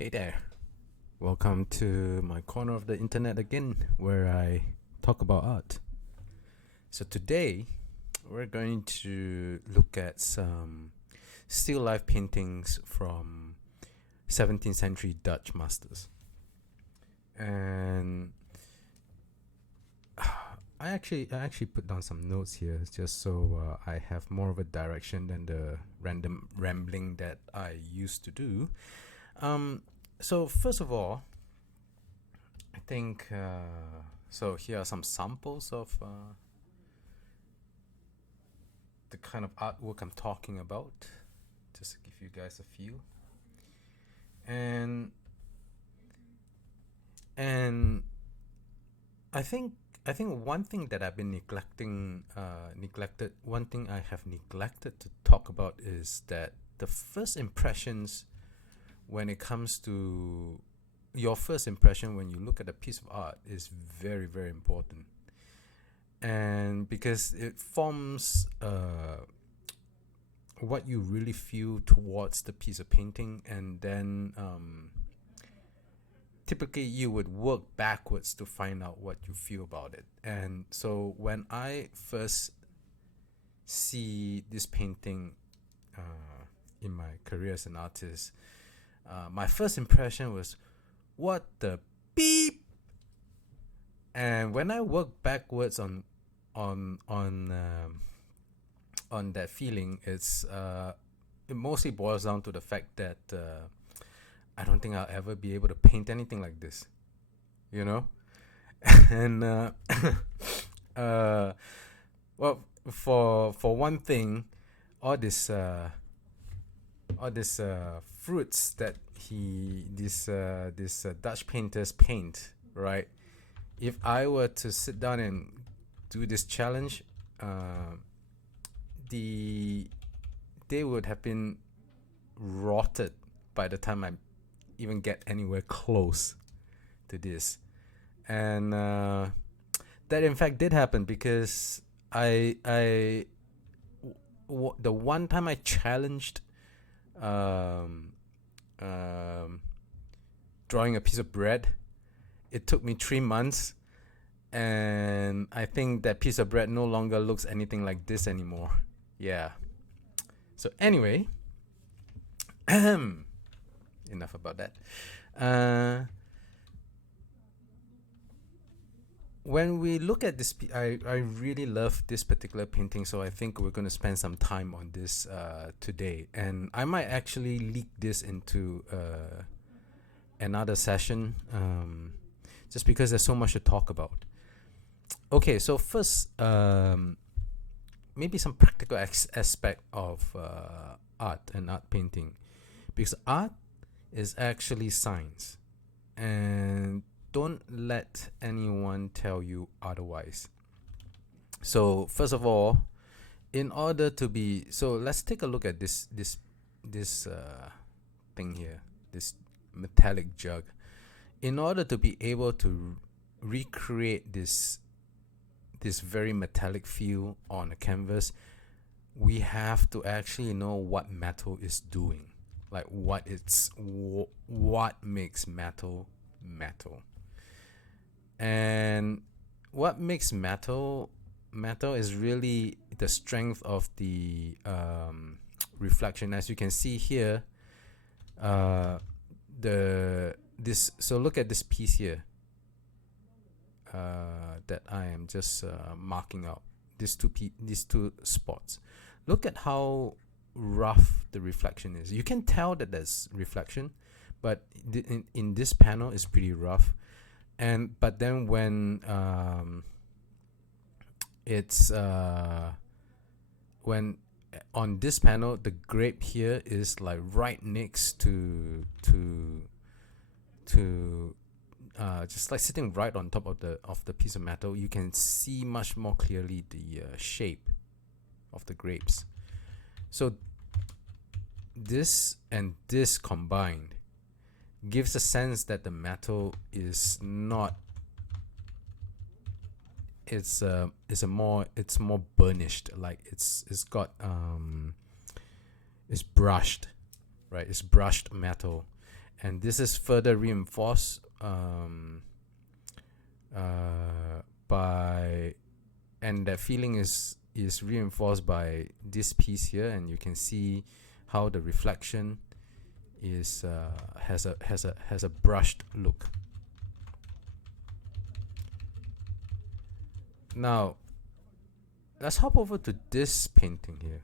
Hey there. Welcome to my corner of the internet again, where I talk about art. So today, we're going to look at some still life paintings from 17th century Dutch masters. And I actually put down some notes here just so I have more of a direction than the random rambling that I used to do. So first of all, I think so. Here are some samples of the kind of artwork I'm talking about, just to give you guys a few. And and I think one thing that I've been neglected. One thing I have neglected to talk about is that the first impressions when it comes to your first impression when you look at a piece of art is very, very important. And because it forms what you really feel towards the piece of painting, and then typically you would work backwards to find out what you feel about it. And so when I first see this painting in my career as an artist, my first impression was, what the beep? And when I work backwards on on um, on that feeling, it mostly boils down to the fact that I don't think I'll ever be able to paint anything like this, you know. And uh, well, for one thing, all this fruits that this Dutch painters paint, right? If I were to sit down and do this challenge, the they would have been rotted by the time I even get anywhere close to this. And that in fact did happen, because the one time I challenged um, um, drawing a piece of bread, it took me 3 months, and I think that piece of bread no longer looks anything like this anymore. Yeah. So anyway, enough about that. Uh, when we look at this, I really love this particular painting, so I think we're going to spend some time on this today. And I might actually leak this into another session, just because there's so much to talk about. Okay, so first, maybe some practical aspect of art and art painting, because art is actually science, and don't let anyone tell you otherwise. So first of all, in order to be so, let's take a look at this thing here, this metallic jug. In order to be able to recreate this very metallic feel on a canvas, we have to actually know what metal is doing, like what makes metal metal. And what makes metal is really the strength of the reflection. As you can see here, so look at this piece here, that I am just marking out, these two spots. Look at how rough the reflection is. You can tell that there's reflection, but in this panel it's pretty rough. But then when it's when on this panel, the grape here is like right next to just like sitting right on top of the piece of metal. You can see much more clearly the shape of the grapes. So this and this combined gives a sense that the metal is not, it's more burnished, like it's brushed, right? It's brushed metal. And this is further reinforced by, and that feeling is reinforced by this piece here, and you can see how the reflection is has a brushed look. Now let's hop over to this painting here.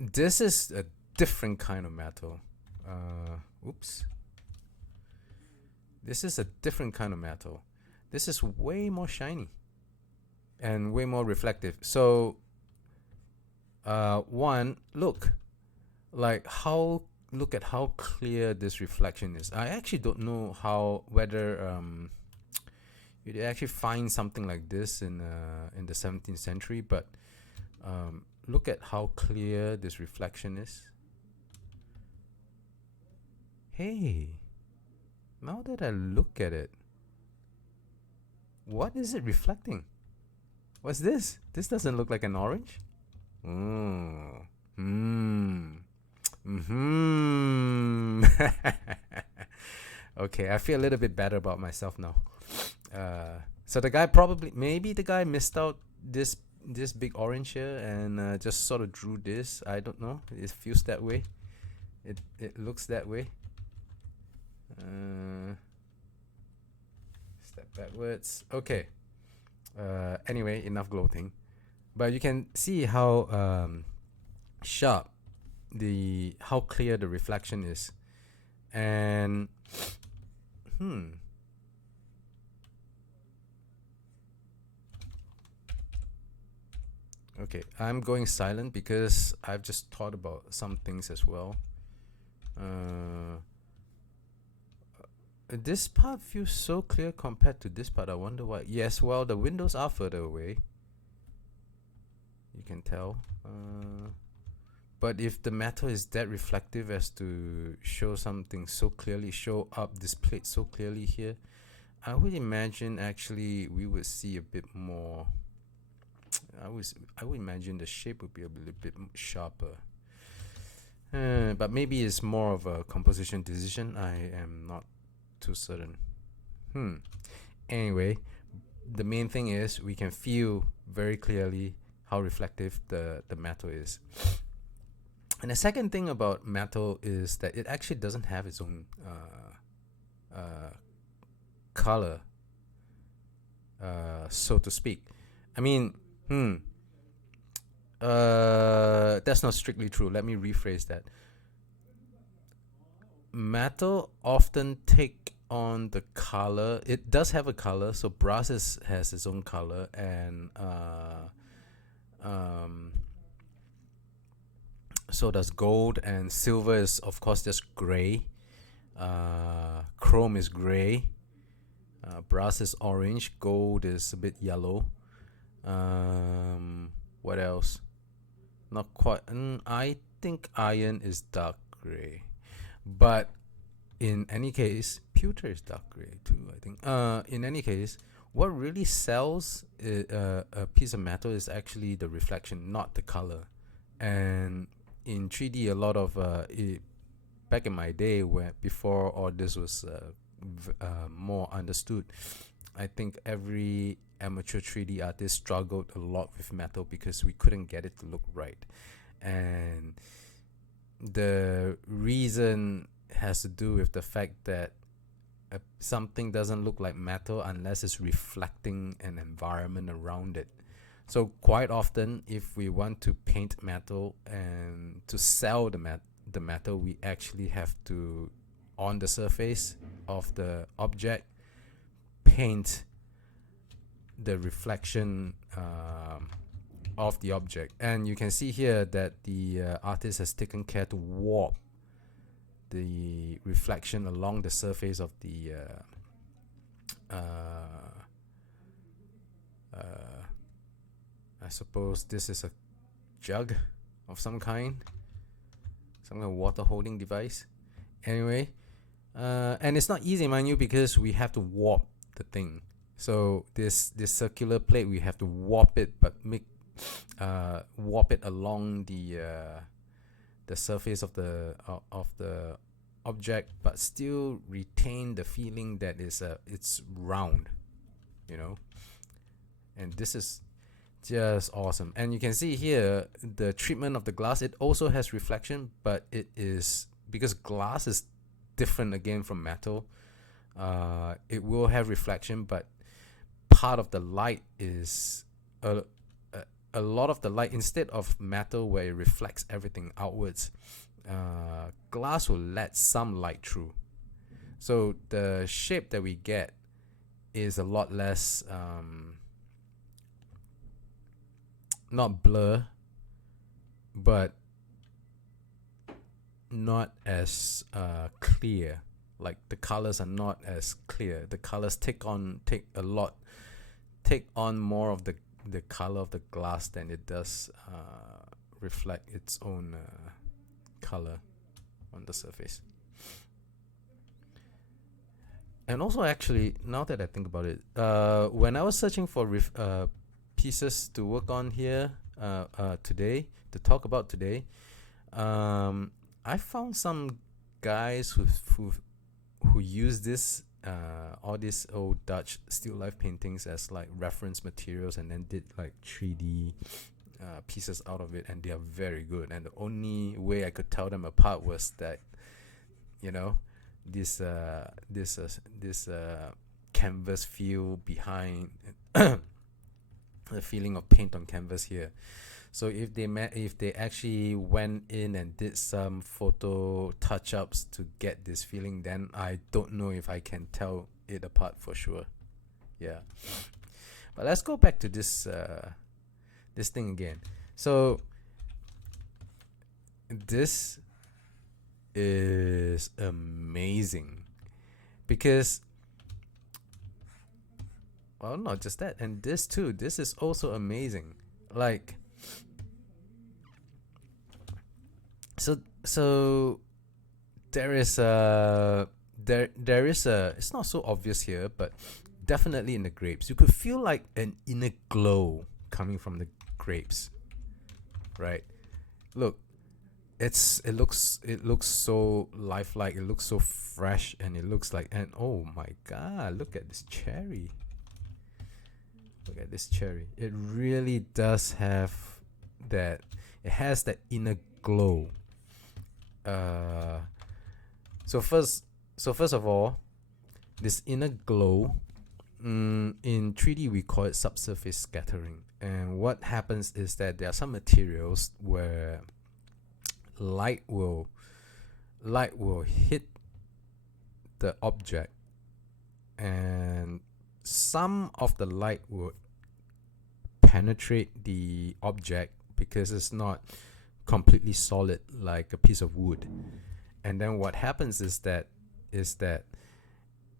This is a different kind of metal. Oops. This is a different kind of metal. This is way more shiny and way more reflective. So one, look at how clear this reflection is. I actually don't know whether you'd actually find something like this in the 17th century, but look at how clear this reflection is. Hey, now that I look at it, what is it reflecting? What's this? This doesn't look like an orange. Okay, I feel a little bit better about myself now. So maybe the guy missed out this big orange here and just sort of drew this. I don't know. It feels that way. It looks that way. Step backwards. Okay. Anyway, enough gloating. But you can see how sharp how clear the reflection is. And okay, I'm going silent because I've just thought about some things as well. This part feels so clear compared to this part. I wonder why. Yes, well, the windows are further away. You can tell. But if the metal is that reflective as to show something so clearly, show up this plate so clearly here, I would imagine actually we would see a bit more. I would imagine the shape would be a little bit sharper. But maybe it's more of a composition decision. I am not too certain. Anyway, the main thing is we can feel very clearly how reflective the metal is. And the second thing about metal is that it actually doesn't have its own color, so to speak. I mean, that's not strictly true. Let me rephrase that. Metal often take on the color. It does have a color, so brass has its own color, and so does gold, and silver is of course just gray. Chrome is gray. Brass is orange. Gold is a bit yellow. What else? Not quite. I think iron is dark gray. But in any case, pewter is dark gray too, I think. In any case, what really sells a piece of metal is actually the reflection, not the color. And in 3D, a lot of back in my day, before all this was more understood, I think every amateur 3D artist struggled a lot with metal because we couldn't get it to look right. And the reason has to do with the fact that something doesn't look like metal unless it's reflecting an environment around it. So quite often, if we want to paint metal and to sell the metal, we actually have to, on the surface of the object, paint the reflection of the object. And you can see here that the artist has taken care to warp the reflection along the surface of the I suppose this is a jug of some kind of water holding device. Anyway, and it's not easy, mind you, because we have to warp the thing. So this circular plate, we have to warp it, but warp it along the the surface of the object, but still retain the feeling that it's round, you know. And this is just awesome. And you can see here the treatment of the glass. It also has reflection, but it is, because glass is different again from metal. It will have reflection, but part of the light is a lot of the light, instead of metal where it reflects everything outwards, glass will let some light through. So the shape that we get is a lot less not blur, but not as clear. Like the colors are not as clear. The colors take on more of the color of the glass than it does reflect its own color on the surface. And also, actually, now that I think about it, when I was searching for pieces to work on here today, to talk about today, I found some guys who use this all these old Dutch still life paintings as like reference materials, and then did like 3D pieces out of it, and they are very good. And the only way I could tell them apart was that, you know, this canvas feel behind the feeling of paint on canvas here. So if they actually went in and did some photo touch-ups to get this feeling, then I don't know if I can tell it apart for sure. Yeah. But let's go back to this thing again. So this is amazing, because, well, not just that, and this too, this is also amazing. Like, so there is a it's not so obvious here, but definitely in the grapes you could feel like an inner glow coming from the grapes, right? Look, it looks so lifelike, it looks so fresh, and it looks like, and oh my god, look at this cherry. Look at this cherry. It really does have that. It has that inner glow. So first of all, this inner glow, in 3D we call it subsurface scattering. And what happens is that there are some materials where light will hit the object, and some of the light will penetrate the object because it's not completely solid like a piece of wood. And then what happens is that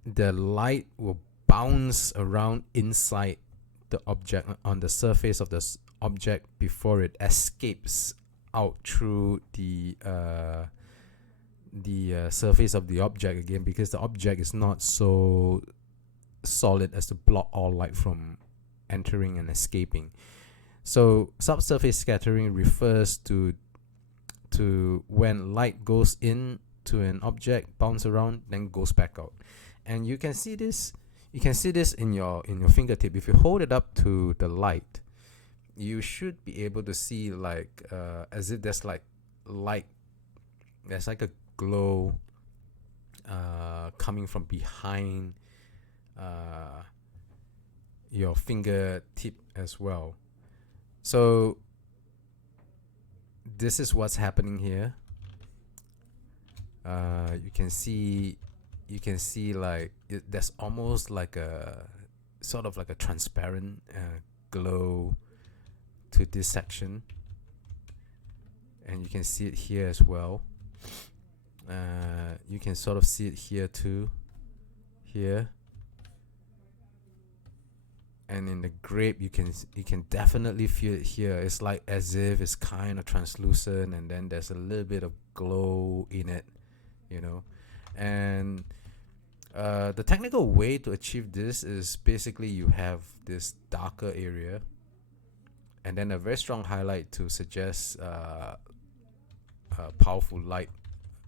the light will bounce around inside the object, on the surface of the object, before it escapes out through the surface of the object again, because the object is not so solid as to block all light from entering and escaping. So subsurface scattering refers to when light goes in to an object, bounce around, then goes back out. And you can see this in your fingertip. If you hold it up to the light, you should be able to see like as if there's like light, there's like a glow coming from behind your fingertip as well. So this is what's happening here. You can see like there's almost like a sort of like a transparent glow to this section, and you can see it here as well. You can sort of see it here too, here. And in the grape, you can definitely feel it here. It's like as if it's kind of translucent, and then there's a little bit of glow in it, you know. And the technical way to achieve this is basically you have this darker area, and then a very strong highlight to suggest powerful light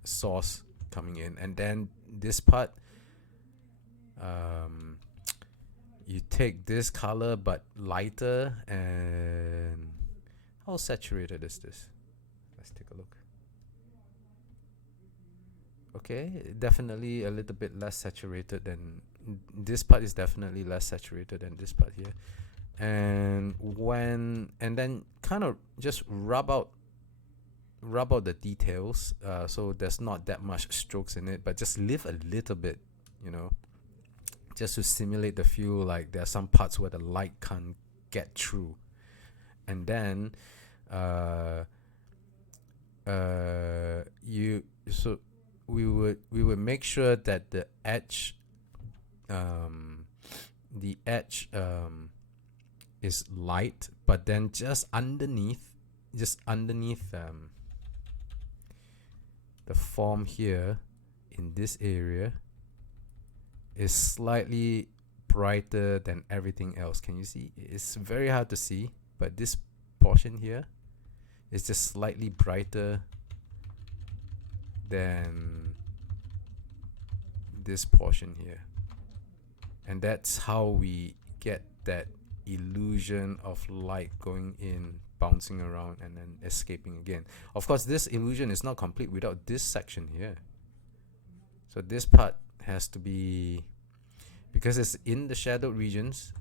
source coming in. And then this part, you take this color but lighter. And how saturated is this? Let's take a look. Okay, definitely a little bit less saturated than this part. Is definitely less saturated than this part here. And then kind of just rub out the details, so there's not that much strokes in it, but just leave a little bit, just to simulate the feel like there are some parts where the light can't get through. And then we would make sure that the edge is light, but then just underneath the form here in this area is slightly brighter than everything else. Can you see? It's very hard to see, but this portion here is just slightly brighter than this portion here. And that's how we get that illusion of light going in, bouncing around, and then escaping again. Of course, this illusion is not complete without this section here. So this part has to be, because it's in the shadowed regions,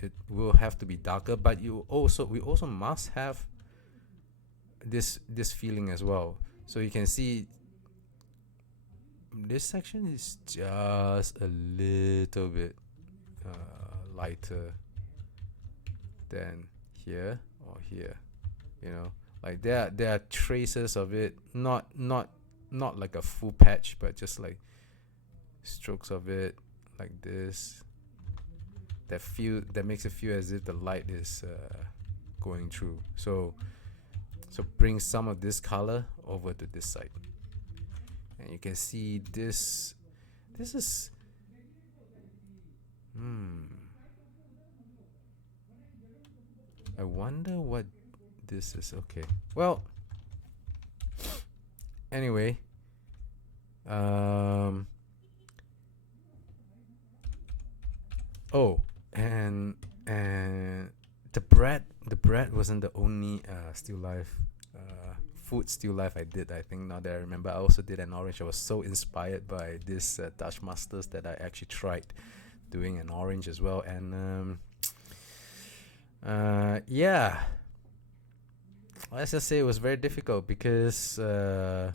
it will have to be darker, but we also must have this feeling as well. So you can see this section is just a little bit lighter than here or here, like there are traces of it, not like a full patch, but just like strokes of it, like this, that makes it feel as if the light is going through. So bring some of this color over to this side, and you can see this is I wonder what this is. Okay, well, anyway, and the bread wasn't the only still life food still life I did. I think, now that I remember, I also did an orange. I was so inspired by this Dutch Masters that I actually tried doing an orange as well. And yeah, let's just say it was very difficult because I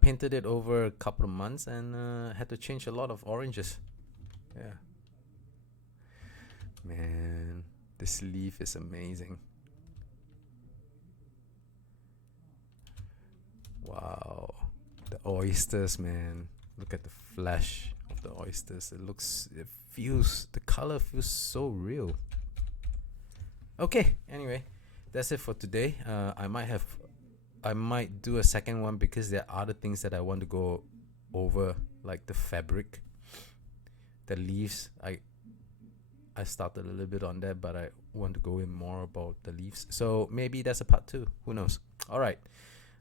painted it over a couple of months and had to change a lot of oranges. Yeah, man, this leaf is amazing. Wow, the oysters, man. Look at the flesh of the oysters. The color feels so real. Okay, anyway, that's it for today. I might do a second one because there are other things that I want to go over, like the fabric, the leaves. I started a little bit on that, but I want to go in more about the leaves. So maybe that's a part 2. Who knows? All right.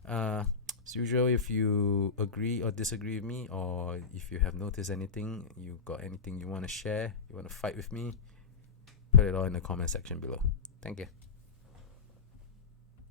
As usual, if you agree or disagree with me, or if you have noticed anything, you got anything you want to share, you want to fight with me, put it all in the comment section below. Thank you.